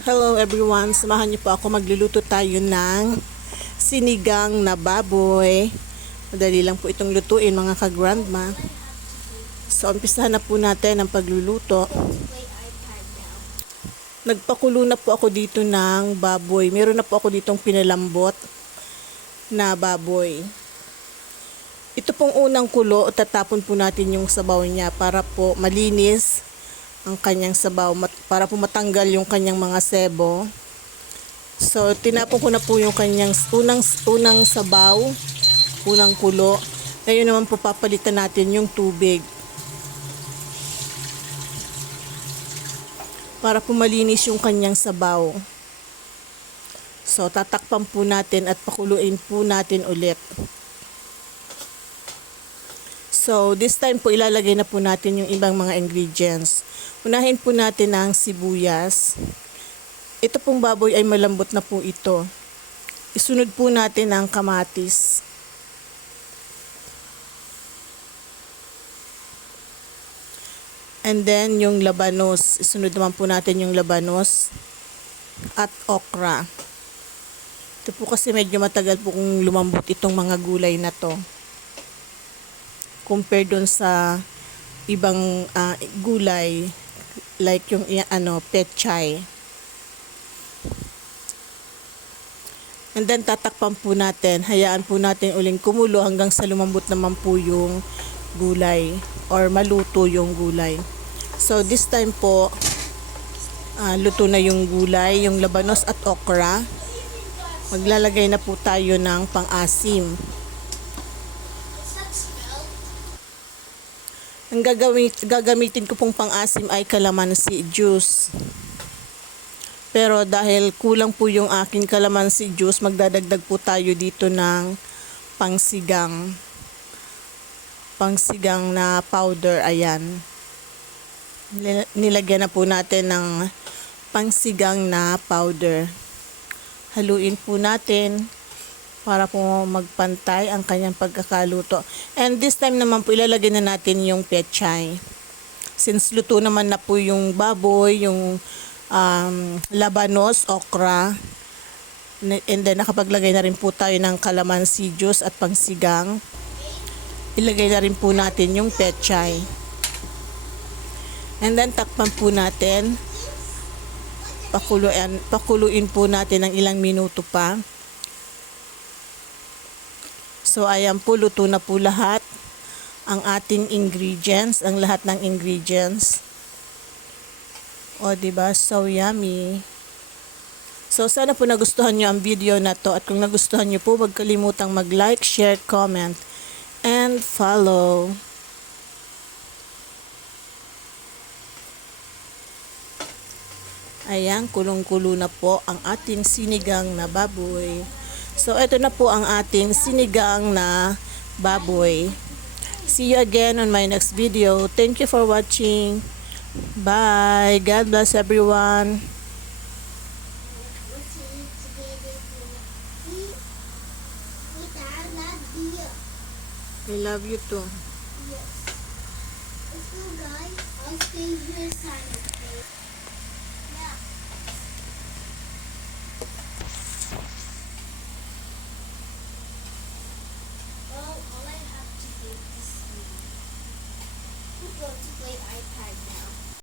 Hello everyone, samahan niyo po ako magluluto tayo ng sinigang na baboy. Madali lang po itong lutuin mga ka-grandma. So, umpisahan na po natin ang pagluluto. Nagpakulo na po ako dito ng baboy. Meron na po ako ditong pinalambot na baboy. Ito pong unang kulo, tatapon po natin yung sabaw niya para po malinis ang kanyang sabaw mat- para po matanggal yung kanyang mga sebo. So, tinapon ko na po yung kanyang unang, unang sabaw, unang kulo. Ngayon naman po papalitan natin yung tubig. Para po malinis yung kanyang sabaw. So, tatakpan po natin at pakuluin po natin ulit. So, this time po ilalagay na po natin yung ibang mga ingredients. Unahin po natin ang sibuyas. Ito pong baboy ay malambot na po ito. Isunod po natin ang kamatis. And then yung labanos. Isunod naman po natin yung labanos at okra. Ito po kasi medyo matagal po kung lumambot itong mga gulay na to compare dun sa ibang ah, gulay like yung ano pechay. And then tatakpan po natin, hayaan po natin uling kumulo hanggang sa lumambot naman po yung gulay or maluto yung gulay. So this time po ah, luto na yung gulay, yung labanos at okra. Maglalagay na po tayo ng pang-asim. Ang gagamit, gagamitin ko pong pang-asim ay kalamansi juice. Pero dahil kulang po yung aking kalamansi juice, magdadagdag po tayo dito ng pangsigang. Pangsigang na powder, ayan. Nil- Nilagyan na po natin ng pangsigang na powder. Haluin po natin para po magpantay ang kanyang pagkakaluto. And this time naman po ilalagay na natin yung pechay. Since luto naman na po yung baboy, yung um, labanos, okra, and then nakapaglagay na rin po tayo ng calamansi juice at pangsigang. Ilagay na rin po natin yung pechay. And then takpan po natin. Pakuluin, pakuluin po natin ng ilang minuto pa. So ayan po, luto na po lahat ang ating ingredients, ang lahat ng ingredients. O, di ba? So yummy. So sana po nagustuhan nyo ang video na to at kung nagustuhan nyo po, huwag kalimutang mag-like, share, comment, and follow. Ayan, kulong-kulo na po ang ating sinigang na baboy. So, ito na po ang ating sinigang na baboy. See you again on my next video. Thank you for watching. Bye. God bless everyone. I love you too. Let's go, guys. I'll stay here, Santa. Go to play the iPad.